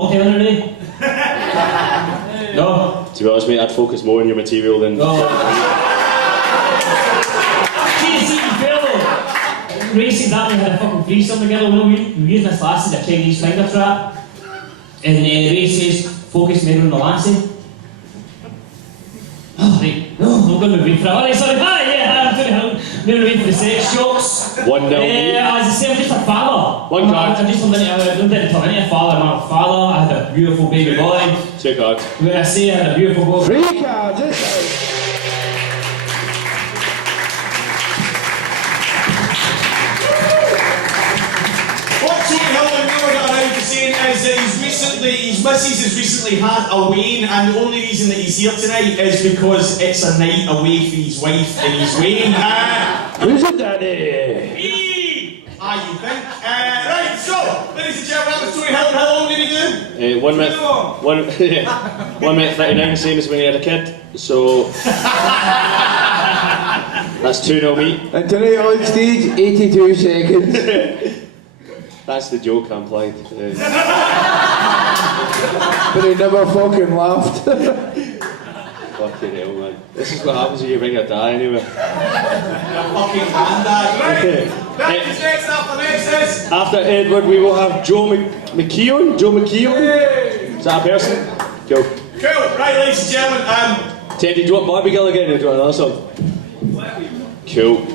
Okay, already? No? To be honest, mate, I'd focus more on your material than... Racing that we had a fucking threesome together, we were using this lassie, a Chinese finger trap. And races focused more on the lassie. Oh, right. No, I'm going to read for it. Alright, sorry. I'm going to read for the sex jokes. 1-0. As I say, I'm just a father. One card. I'm just a father. I'm a father. I had a beautiful baby boy. 2 cards. When I say I had a beautiful boy. 3 cards, is that his missus has recently had a weigh-in, and the only reason that he's here tonight is because it's a night away for his wife and he's weighing. Who's it, Daddy? Me! You think? Right, so, ladies and gentlemen, that was Tony Hill. How long did he do? 1 minute. 1 minute 39, same as when you had a kid. So that's 2-0 me. And tonight on stage, 82 seconds. That's the joke I implied. But he never fucking laughed. Fucking hell, man. This is what happens when you bring a dad anyway. Fucking granddad. Right. That is next is. After Edward, we will have Joe McKeown. Joe McKeown. Is that a person? Cool. Cool. Right, ladies and gentlemen. Teddy, do you want Barbie Girl again or do you want another song? Cool.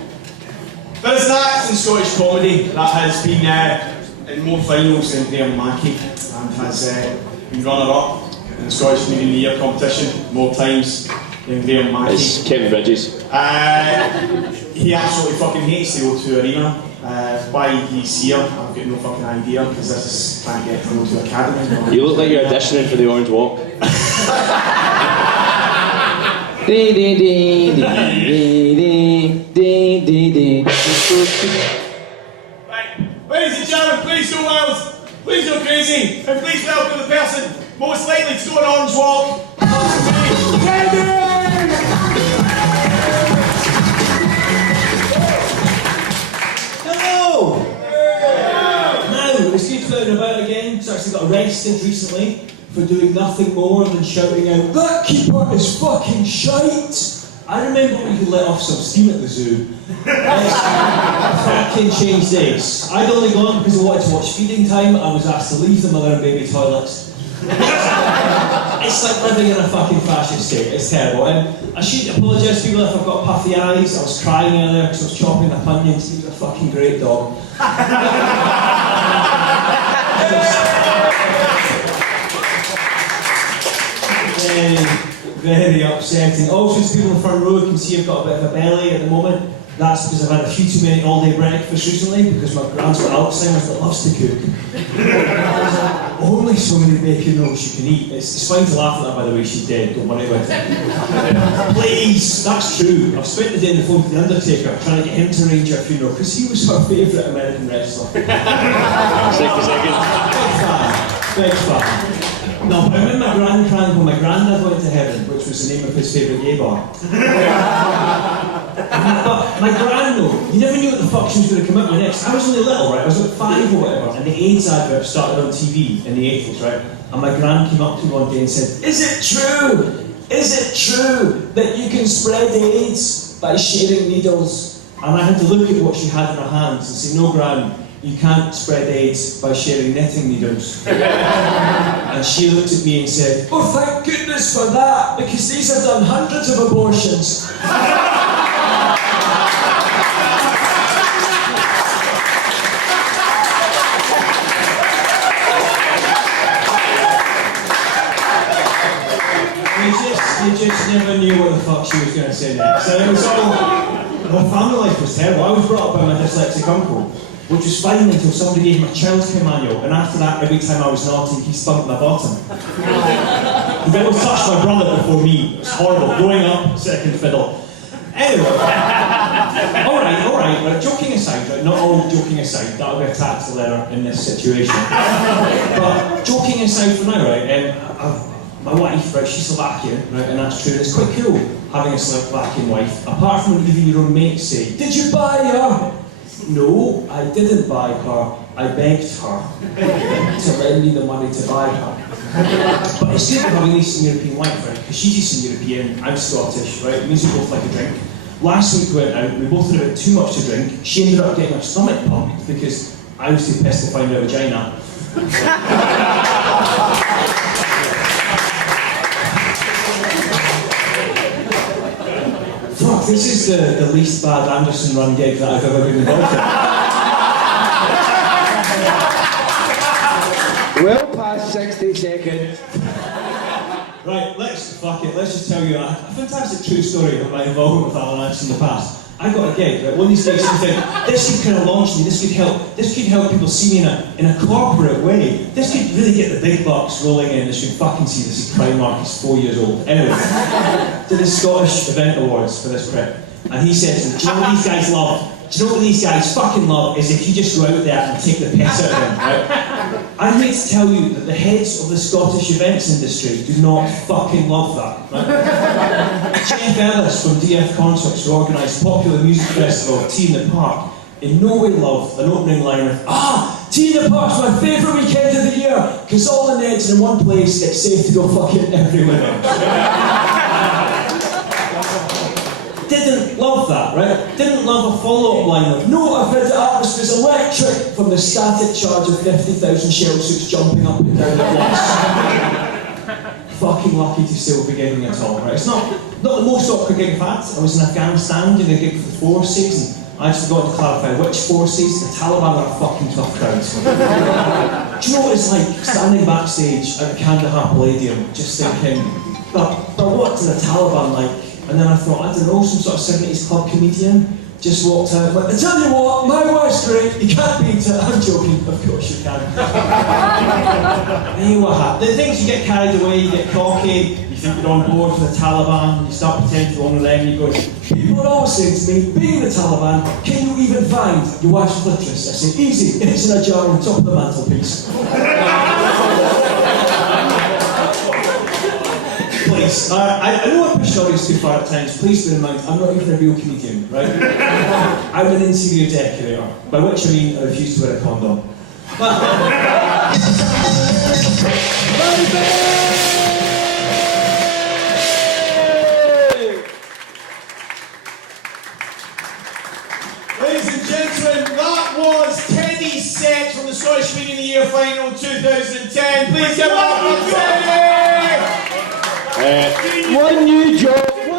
There's an act in Scottish comedy that has been in more finals than Graham Mackey and has been runner-up in the Scottish Comedian of the Year competition more times than Graham Mackey. It's Kevin Bridges. He absolutely fucking hates the O2 Arena. Why he's here, I've got no fucking idea, because this is can't get to the O2 Academy. You look like you're auditioning for the Orange Walk. Right, ladies and gentlemen, please go wild, please go crazy, and please welcome the person most likely to go on Orange Walk. Hello! Now, it's good to be out and about again. So I actually got arrested recently for doing nothing more than shouting out, "That keeper is fucking shite!" I remember when you could let off some steam at the zoo. Fucking changed days. I'd only gone because I wanted to watch Feeding Time. I was asked to leave the mother and baby toilets. It's like living in a fucking fascist state. It's terrible. And I should apologise to people if I've got puffy eyes. I was crying earlier because I was chopping the onions. He was a fucking great dog. Very upsetting. Also, as people in the front row can see I've got a bit of a belly at the moment. That's because I've had a few too many all-day breakfasts recently because my grand's got Alzheimer's that loves to cook. Only so many bacon rolls you can eat. It's fine to laugh at that, by the way, she's dead, don't worry about it. Please, that's true. I've spent the day on the phone to the Undertaker trying to get him to arrange our funeral because he was her favourite American wrestler. 60 seconds. Big fan. No, but I remember my grand crying when my granddad went to heaven, which was the name of his favourite gay bar. But my gran, though, you never knew what the fuck she was going to come up with next. I was only little, right? I was like 5 or whatever, and the AIDS advert started on TV in the 80s, right? And my gran came up to me one day and said, "Is it true? Is it true that you can spread AIDS by sharing needles?" And I had to look at what she had in her hands and say, "No, Gran, you can't spread AIDS by sharing knitting needles." And she looked at me and said, "Oh, thank goodness for that, because these have done hundreds of abortions." You just never knew what the fuck she was going to say next. So it was all, my family life was terrible. I was brought up by my dyslexic uncle, which was fine until somebody gave him a child's care manual, and after that, every time I was naughty, he thumped my bottom. He always touched my brother before me. It was horrible. Growing up, second fiddle. Anyway, alright, but joking aside, right, not all joking aside, that'll be a tax letter in this situation. But joking aside for now, right, my wife, right, she's Slovakian, right, and that's true, and it's quite cool having a Slovakian wife, apart from when even your own mates say, "Did you buy her?" No, I didn't buy her. I begged her to lend me the money to buy her. But it's good having an Eastern European wife, right? Because she's Eastern European, I'm Scottish, right? It means we both like a drink. Last week we went out, we both had a bit too much to drink. She ended up getting her stomach pumped because I was too pissed to find her vagina. Fuck, this is the least bad Anderson run gig that I've ever been involved in. Well past 60 seconds. Right, let's just tell you a fantastic true story of my involvement with Alan Anderson in the past. I got a gig, right? One of these gigs you think, this could kind of launch me, this could help people see me in a corporate way. This could really get the big bucks rolling in, this should fucking see this is Prime Mark, he's 4 years old. Anyway, did the Scottish Event Awards for this prep. And he said to me, do you know what these guys love? Do you know what these guys fucking love is if you just go out there and take the piss out of them, right? I'm here to tell you that the heads of the Scottish events industry do not fucking love that, right? Jeff Ellis from DF Concerts, who organised popular music festival Tea in the Park, in no way loved an opening line of, Tea in the Park's my favourite weekend of the year, because all the Neds in one place, it's safe to go fucking everywhere. Didn't love that, right? Didn't love a follow-up line of, no, I've heard the atmosphere's electric from the static charge of 50,000 shell suits jumping up and down the blocks. Fucking lucky to still be gigging at all, right? It's not the most awkward gig I've had. I was in Afghanistan doing a gig for the forces, and I just forgot to clarify which forces. The Taliban are a fucking tough crowd. So. Do you know what it's like standing backstage at the Kandahar Palladium, just thinking, but what do the Taliban like? And then I thought, I don't know, some sort of 70s club comedian just walked out and went, I tell you what, my wife's great, you can't beat it. I'm joking, of course you can. Hey, what happened? The things you get carried away, you get cocky, you think you're on board for the Taliban, you start pretending to one of them, and you go, people are always saying to me, being the Taliban, can you even find your wife's clitoris? I say, easy, it's in a jar on top of the mantelpiece. Please, I know I push the audience too far at times, please bear in mind, I'm not even a real comedian, right? I'm an interior decorator, by which I mean I refuse to wear a condom. Ladies and gentlemen, that was Teddy's set from the Scottish Comedian of the Year final 2010. Please give it up for Teddy! One new joke, two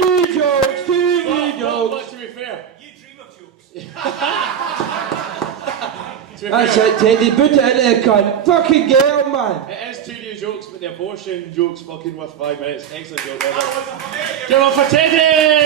new jokes. But to be fair, You dream of jokes. That's it, Teddy, put it in there, cunt. Fucking get on, man. it is 2 new jokes, but the abortion joke's fucking worth 5 minutes. Excellent joke, ever. Give it up for Teddy!